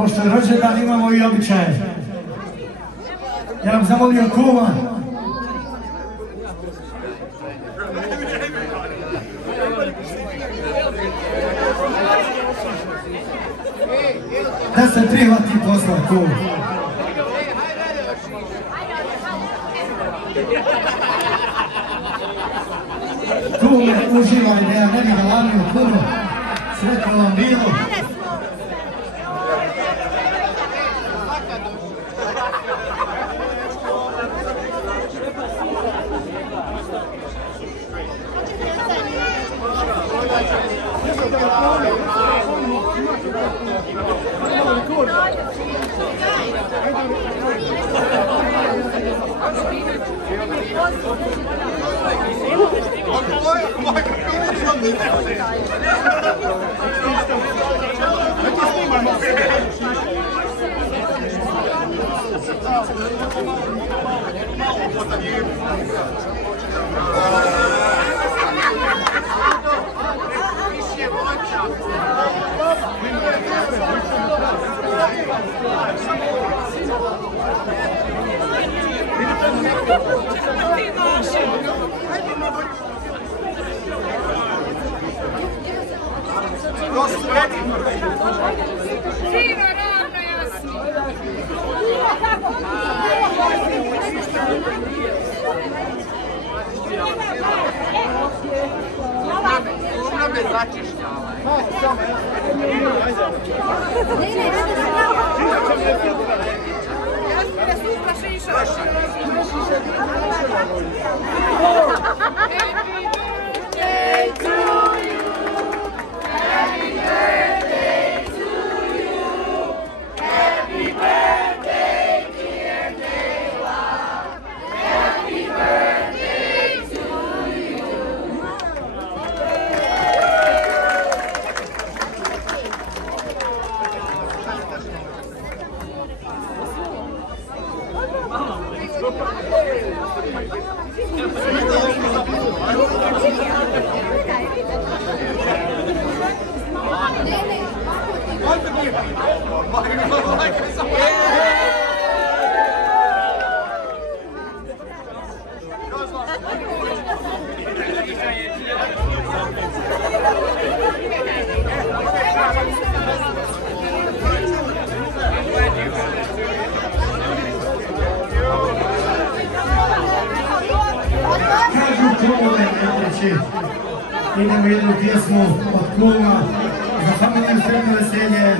pošto je rođendan imamo i običaje. Ja vam zamolio kuma da se prihvati posla kum. Kume, uživajte, ja ne bih galamio puno. Sretno vam bilo. Živa, ravno, jasno. Ona me začišljava. Ja sutra šiša. Happy birthday to you. Happy birthday to you. Happy birthday, dear Nela. Happy birthday to you. Idemo jednu pjesmu od kuma za familiju sretno veselje,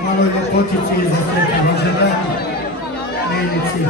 malo ljepotici za sretno rođendan, Milici.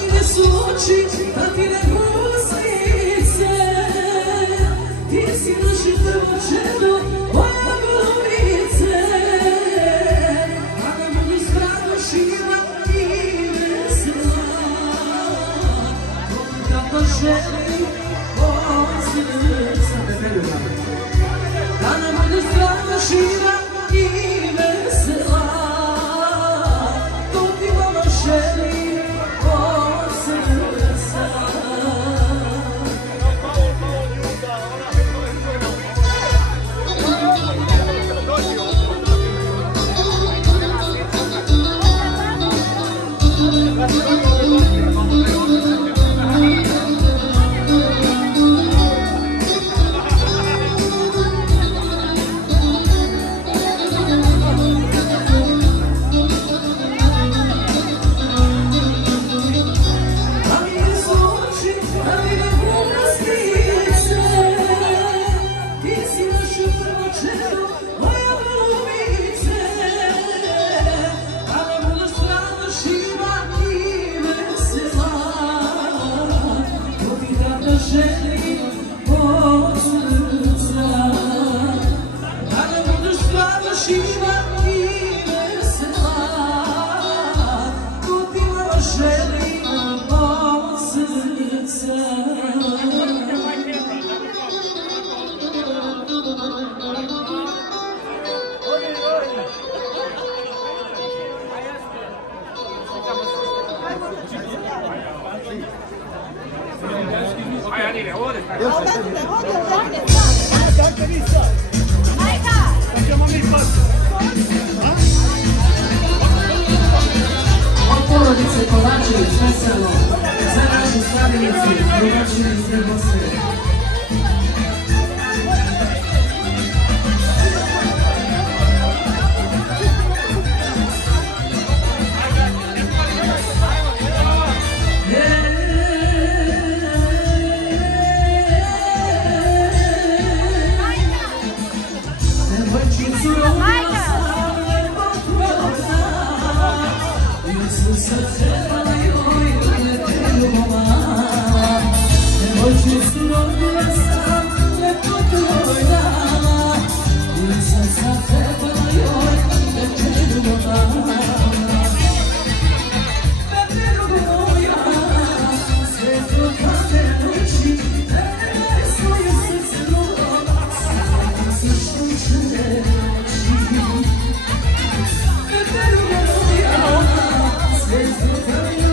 mine su oči, tatine usnice. Ti si naše prvo čedo, moja glumice. A na moju stranu šiva i vesela. Kako želim od srca. Da na moju stranu šiva i vesela. To ti mama želim od srca. Porodice Kovačević, veselo, za našu slavljenicu, drugačiju iz Nebosve. Sve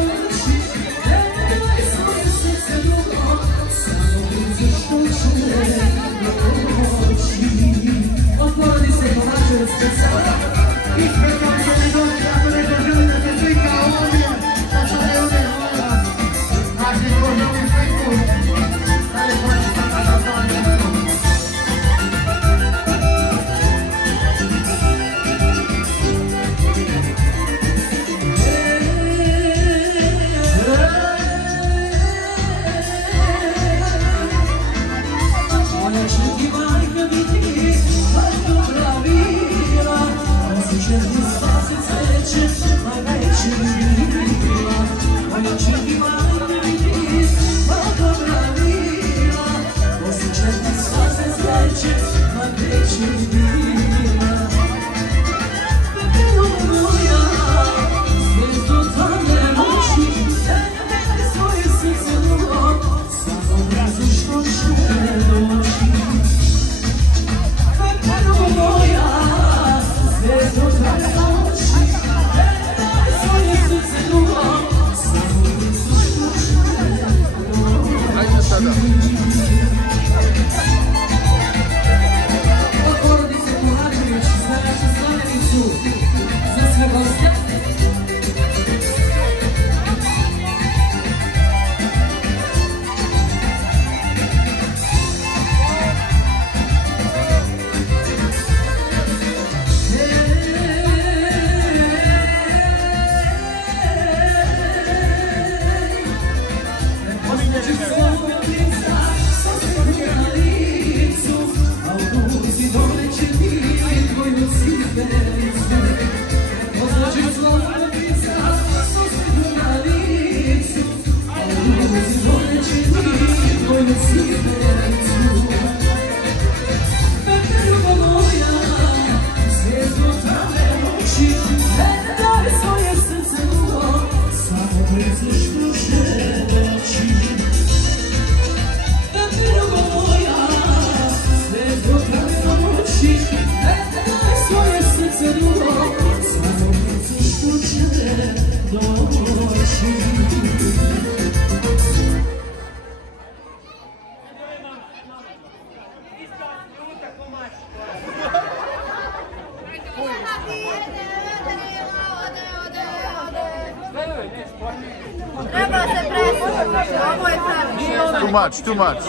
Too much.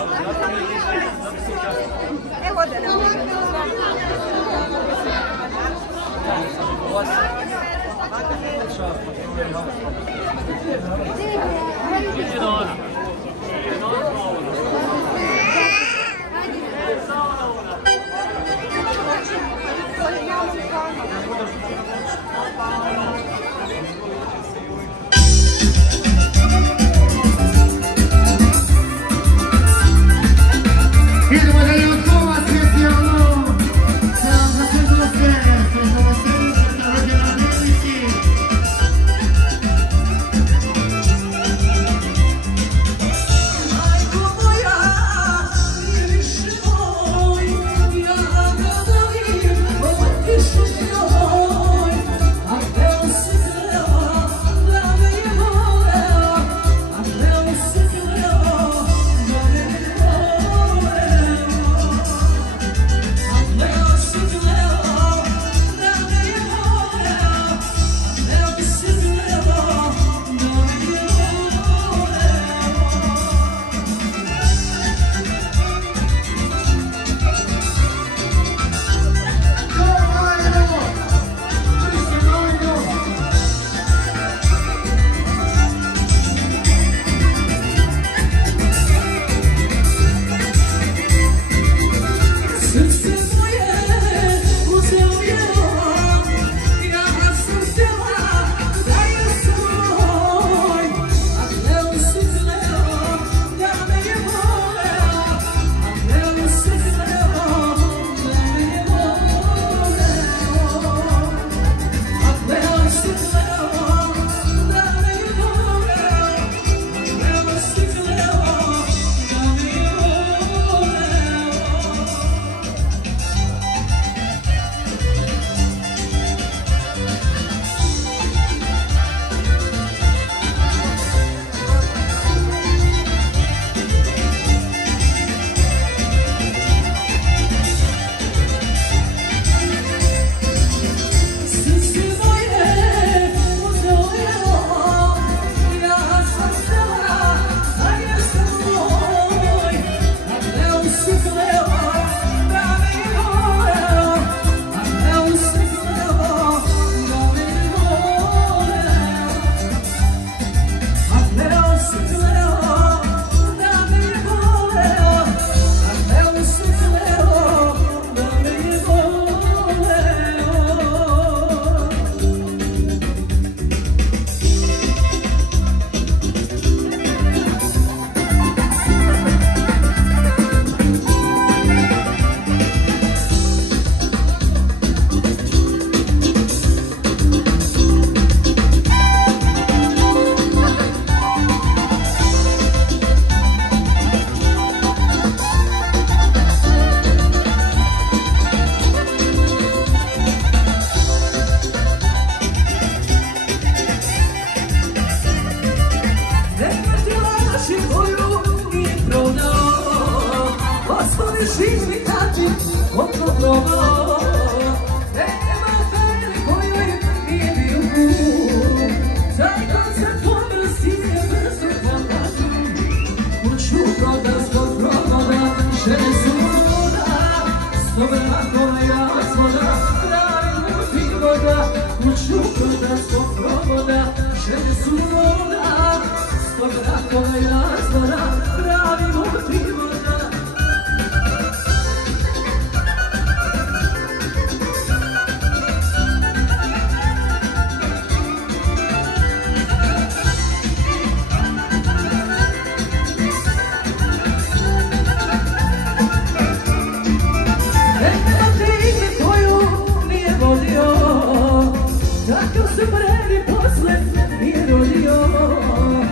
Tako se prvi posle nije rodio.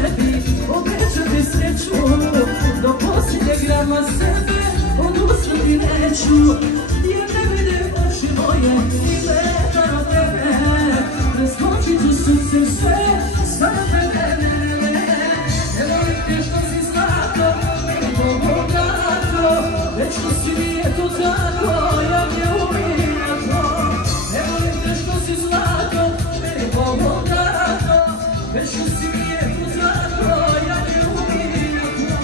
sebi, obećati sreću, do posljednjeg grama sebe odustati neću, jer ne vidim oči moje i gledam od tebe, preskočit ću srcem sve, samo tebe ne volim te što si zlato, to bogato, već što si nije to tako, ja ne umijem to, ne volim te što si zlato, to bogato, već što si nije to tako, ja ne umijem to.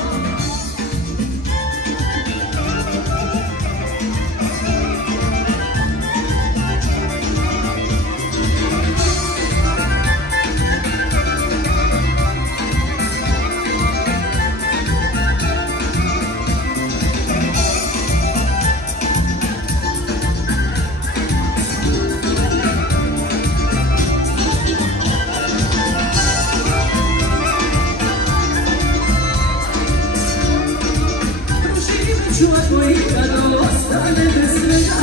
Čuvat moj kad ostane bez svega,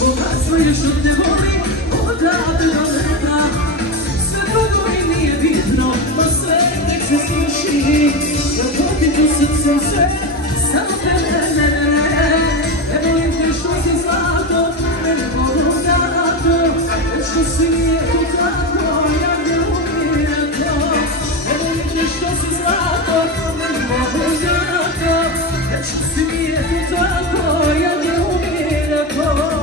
bogatstvo još od ne volim, odavno nema. Sve drugo mi nije bitno, pa sve nek se sluši, zakotit u srcem sve, samo tebe ne volim te što si zlato, nego bogato, već što si nije to tako, ja ne umijem to. Ne volim te što si zlato, nego bogato, već što si nije to tako, ja ne umijem to.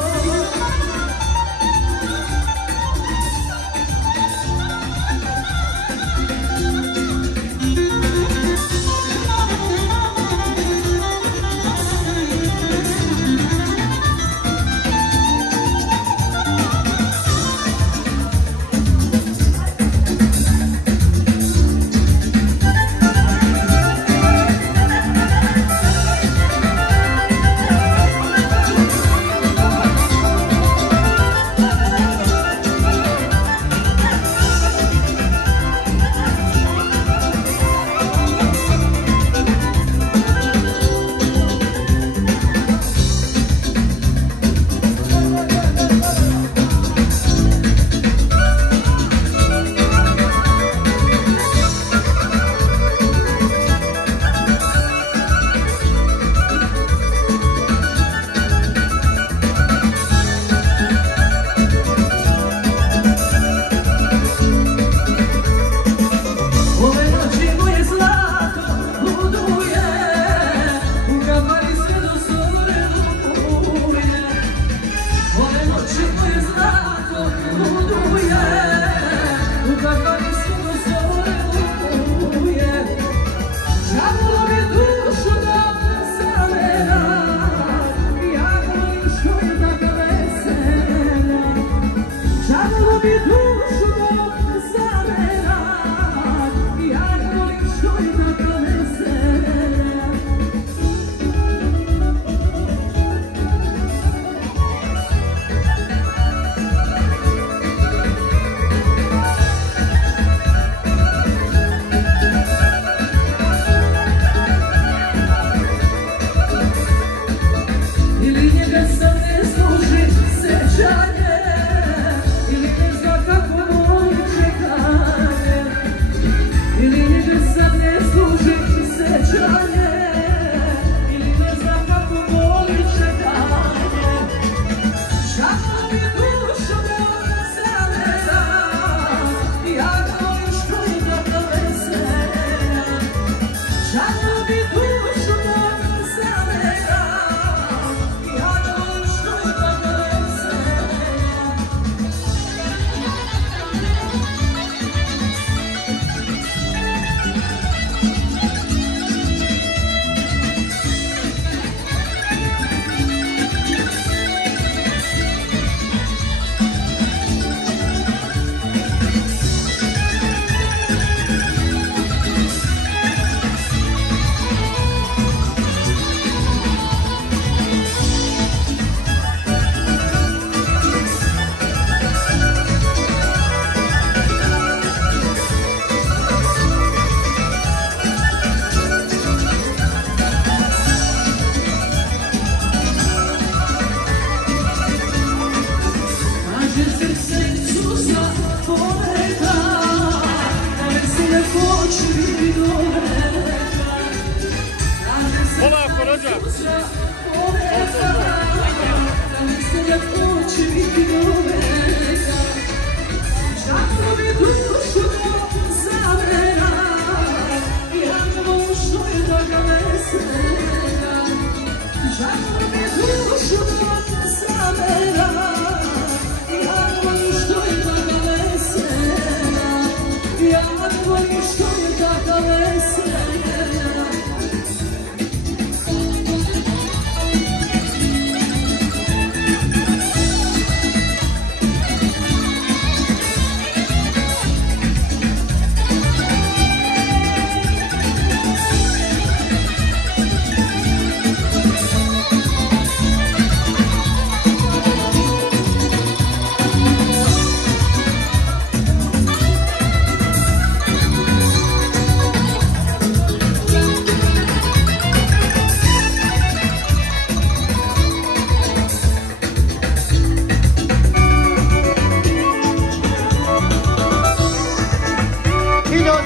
koju taka veselja.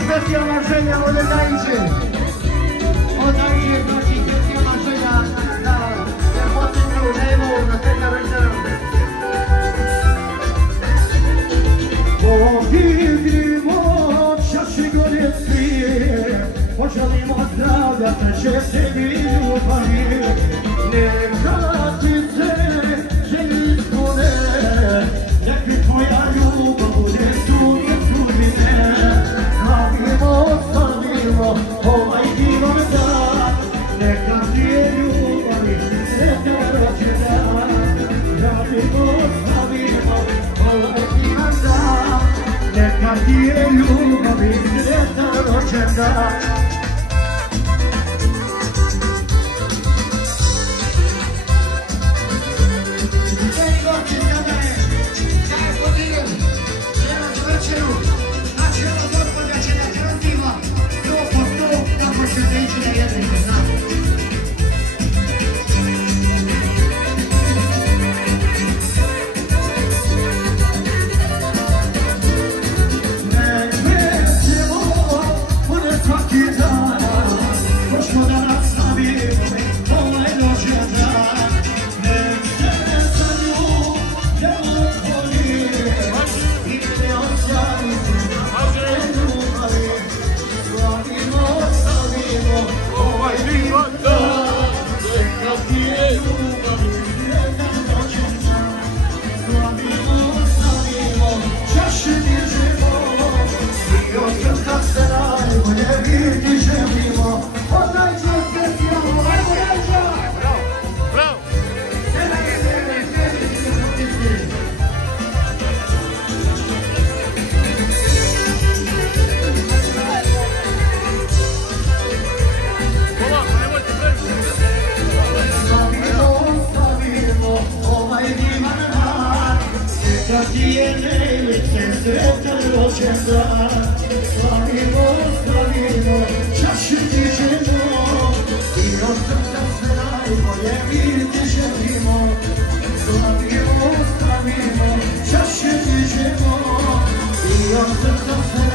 Sesja marzenia odejdzie, znači sesja marzenia na posljednju levu na tega večera. Povidimo čaši gore prije, poželimo zdravlja, sreće sebi ljubavi, neka ti se želji ispune, nek mi tvoja ljubav bude sudje sudbine. Slavimo ovaj divan dan, neka ti je ljubavi sretan rođendan. Slavimo ovaj divan dan, neka ti je ljubavi sretan rođendan. Slavimo, čaši dižemo i od srca sve najbolje vidjeti želimo. Slavimo, čaši dižemo i od srca sve